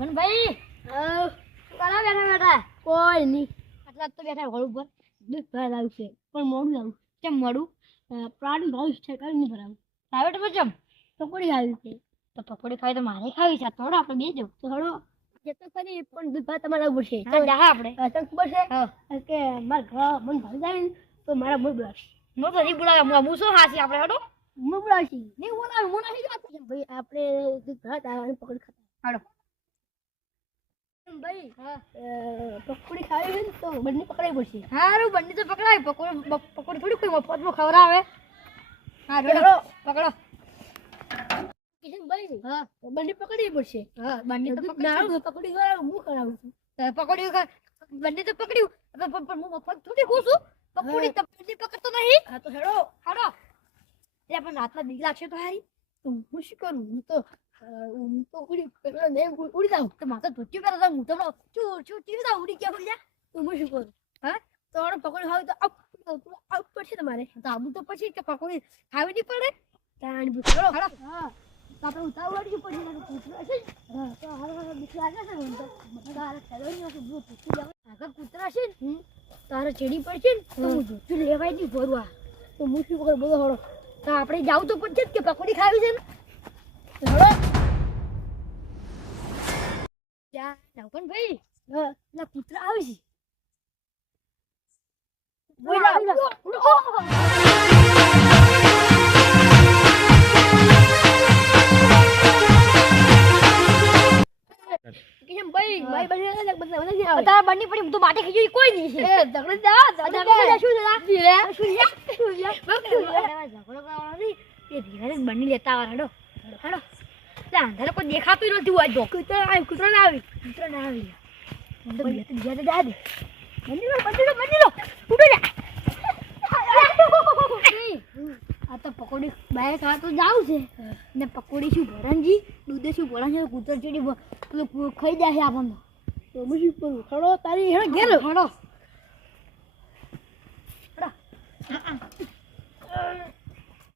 ભાઈ કરા બેઠા કોઈ નહીં આટલા તો બેઠા ઘર ઉપર દૂધ ભરાય લાવ્યું છે પણ મોડું લાવું કેમ મોડું પ્રાણી ભાવ છે કઈ નહીં ભરાવું પ્રાઇવેટમાં કેમ પકોડી આવી છે તો પકોડી ખાવી તો મારે ખાવી છે થોડો આપણે બે જાવ તો થોડો જે તો ખરી પણ દૂધ ભાત તમારે લાવવું પડશે તો જા આપણે તને ખબર છે કે મારા ઘર મન ભાઈ જાય ને તો મારા મૂળ બોલાવશે હું તો નહીં બોલાવે હું શું હાસી આપણે હડો મૂળ બોલાવશે નહીં બોલાવે હું નહીં વાત ભાઈ આપણે દૂધ ભાત આવવાની પકોડી ખાતા હાડો ભાઈ પકોડી ખાવી હોય ને તો બંને પકડાવી પડશે હારું બંને તો પકડાવી પકોડી થોડી કોઈ મફતમાં ખવડાવે હા પકડો કિશનભાઈ હા બંને પકડવી પડશે હા બંને તો પકડી ગયો હું કરાવું છું પકડી બંને તો પકડ્યું પણ હું મફત થોડી ખુશ છું પકોડી તો બંને પકડતો નહીં હા તો હેડો એટલે પણ રાતના બીક લાગશે તો હારી તો હું શું કરું હું તો ઉડી જાઉં તો માથા ધોત્યું પહેલા હું તો ચૂ ઉડી ગયા ઉડી જા તો હું શું કરું હા તો પકોડી ખાવી તો આવું પડશે તમારે તો આવું તો પછી કે પકોડી ખાવી નહીં પડે ત્યાં હા તો આપણે ઉતાવળ પડશે હા તો હાલ બીક લાગે છે મને તો આગળ કૂતરા છે ને તારે ચેડી પડશે ને તો હું ધોતું લેવાય નહીં ભરવા તો હું શું કરું બધો હળો તો આપણે જાવું તો પડશે જ કે પકોડી ખાવી છે ને પણ ભાઈ કૂતરા આવે છે બંને પડી તો માટી ખીચડી કોઈ નહીં છે બંને લેતા આવવા હેડો કોઈ દેખાતું નથી હોય તો કૂતરા ના આવી આ તો પકોડી બહાર ખાવા તો જાવ છે ને પકોડી શું ભરણજી દૂધે શું ભરણ છે કૂતર ચડી પેલું ખાઈ જાય છે આપણને તો હું શું કરું ખડો તારી હેડો ઘેર ખડો